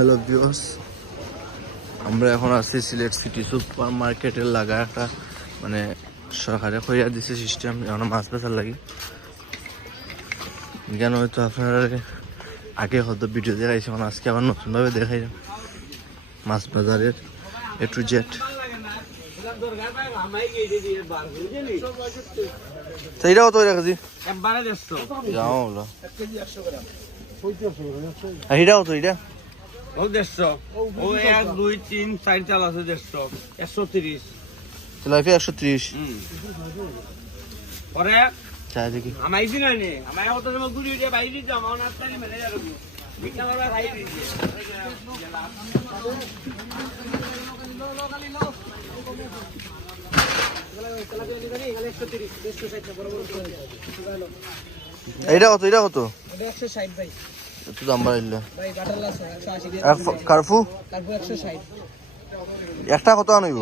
Hello views আমরা এখন আছি সিলেট সিটি সুপার মার্কেটের লাগা একটা মানে সরকারে কইয়া দিছে সিস্টেম এখন মাছ বেচার লাগি। কেন হয়তো আপনারা আগে হয়তো ভিডিও দেখাইছে এখন আজকে আবার নতুনভাবে দেখাই মাছ বাজারের এ টু জেড সেইটাও তো রেখেছি। যাও ও দেড়শো। ও এক দুই তিন চার চাল আছে দেড়শো। একশো তিরিশ। তেলাপিয়া একশো ত্রিশ। পরে চাই দেখি। আমার ইসি নাই নে। আমার কত সময় ঘুরি উঠে বাইরে দিতে আমার নাস্তা মেলে যাব। ভিক্ষা করবা খাই দিচ্ছে এইটা কত এটা কত? একশো ষাট ভাই। একটু দাম বাড়াইলে। কার্ফু? একশো ষাট। একটা কত আনইব?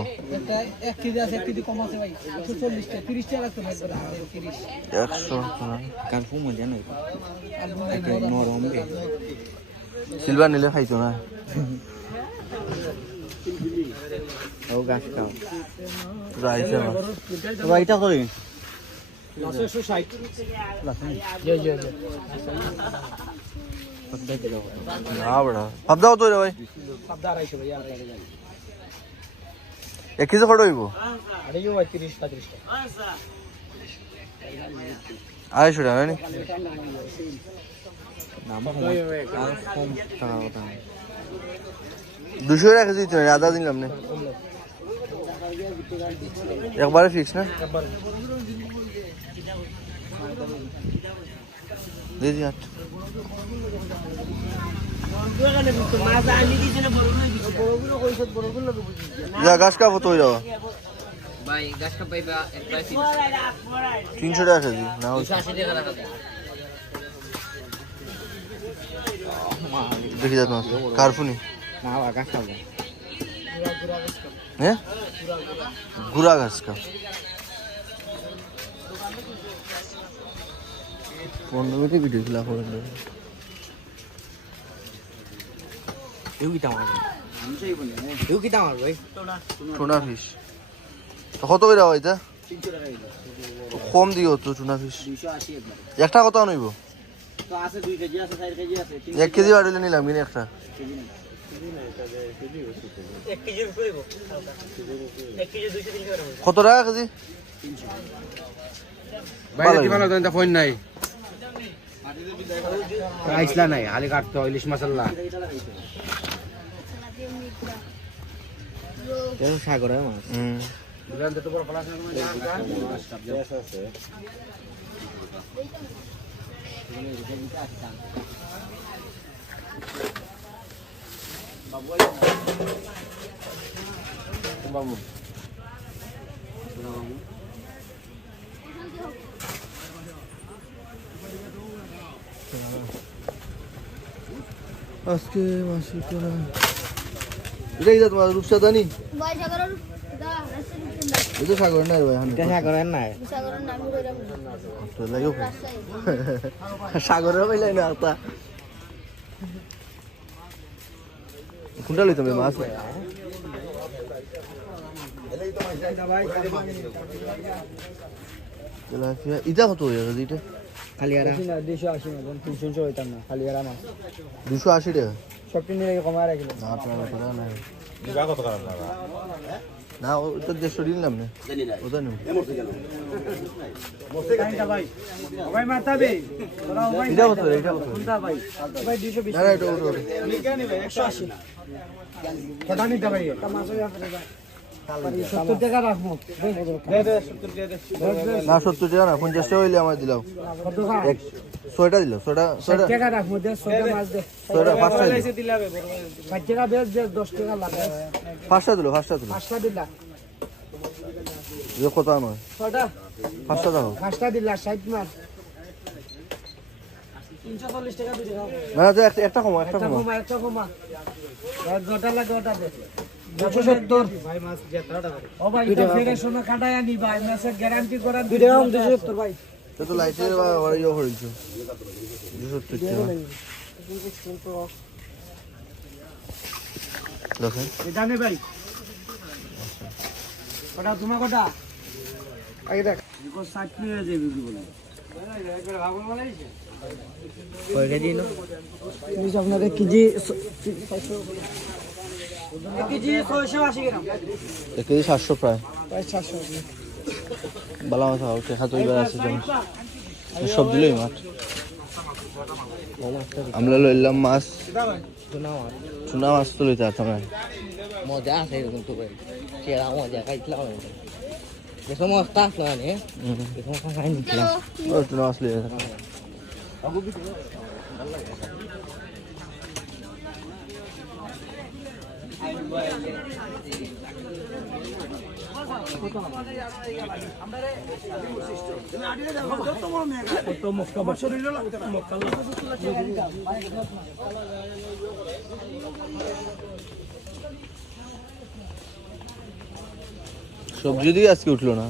সিলভার নিলে খাইতো না? ও গাছ খাও। রাইছে করি কত রে ভাই সাবদা আড়াইশো ভাই আর এক কেজি কত হইব আড়াইশো ভাই তিরিশ পঁয়ত্রিশটা আড়াইশো টাকা নানি দাম আর কম টাকার কথা দিদি একবার তিনশো টাকা কেজি না হলে আশি দেখি যাত মাছ মা গাছ খাব হ্যাঁ? গুড়া গাছ কা পনেরো মিনিট ভিডিও খেলা করে এও কি দাম এও কি দাম ভাই? টুনা ফিশ কত করে এটা? কম দিও তো টুনা ফিশ একটা কত আনইব তো আছে দুই কেজি আছে চার কেজি আছে এক কেজি বাড়িলে নিলাম কিনে একটা করব এক কেজি? তিনশো গ্রাম কত টাকা কেজি বাইরে দিবা না তো ফোন নাই আইসলা নাই আলি কাটতো ইলিশ মাসাল্লা সাগরের মাছ। হুম। আজকে মাসি টুনা এটাই যা তোমার রূপসাদানি? এটা সাগর না ভাই এটা সাগরের নাই। সাগরের পাইলাই না আতা। কোনটা লইতাম মাছ? তেলাপিয়া ইটা কত হয়ে গেছে এটা? খালি আর দুইশো আশি না তিনশো হইতাম না আর আমার দুশো আশি টাকা সবটি নিয়ে কমায় রাখিল। না কত নাই না ওটা দেড়শো নিলাম না। ওটা নেব। ভাই। এটা কত এটা কত সত্তর টাকা রাখব না সত্তর টাকা না পঞ্চাশ টাকা হইলে আমার দিলাম ছয়টা ছয়টা ছয়টা। টাকা রাখব দে ছয়টা মাছ দে। ছয়টা পাঁচটা দিল। ষাট টাকা বেশ দে দশ টাকা লাগে। পাঁচটা দিল পাঁচটা দিল। কত দাও। দিলা ষাট না একটা কমা একটা কমা। একটা কমা। এক গোটা লাগে ওটা আপনাদের কেজি কেজি ছয়শো আশি গ্রাম এক কেজি সাতশো প্রায়। বালা মাছ খাওয়া টেকা তো আছে জমি সব দিলই মাছ। আমরা লইলাম মাছ। চুনা মাছ। তো লইতে আসতাম মজা আছে কিন্তু সেরা মজা খাইছিলাম দেখো মস্ত আসলো মানে দেখো খাই নিছিলাম চুনা মাছ লইতে সবজি দিকে আজকে উঠল না?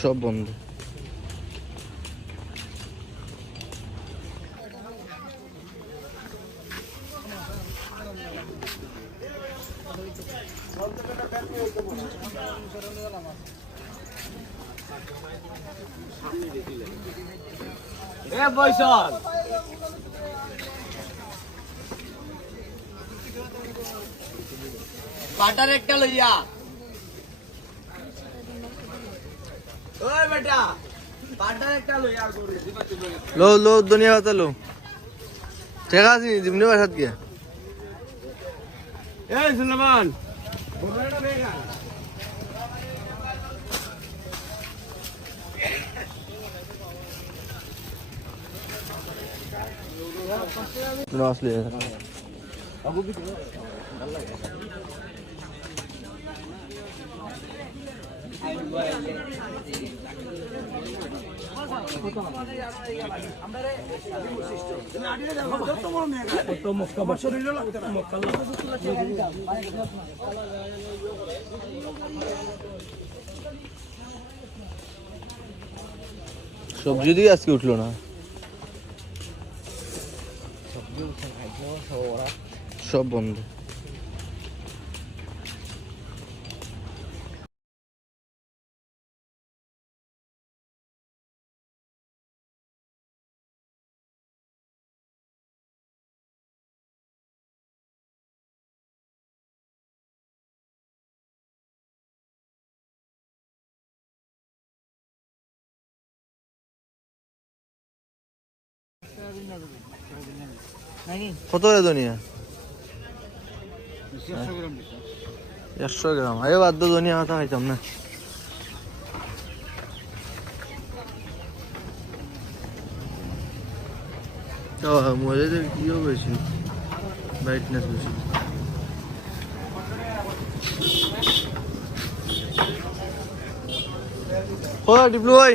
সব বন্ধ। এ বৈশল বাটার একটা লইয়া ওই বেটা বাটার একটা লইয়া লো লো দুনিয়া কথা লো টেকা আছে দিমনে বাসাত গিয়া এই সুলেমান আসতাম। সবজি দিকে আজকে উঠল না সব বন্ধ কত করে ধনিয়া? একশো গ্রাম। আরে বাদ ধনিয়া কথা খাইতাম, না। মজাতে কিও বেশি ব্রাইটনেস বেশি ডিপ্লু ভাই।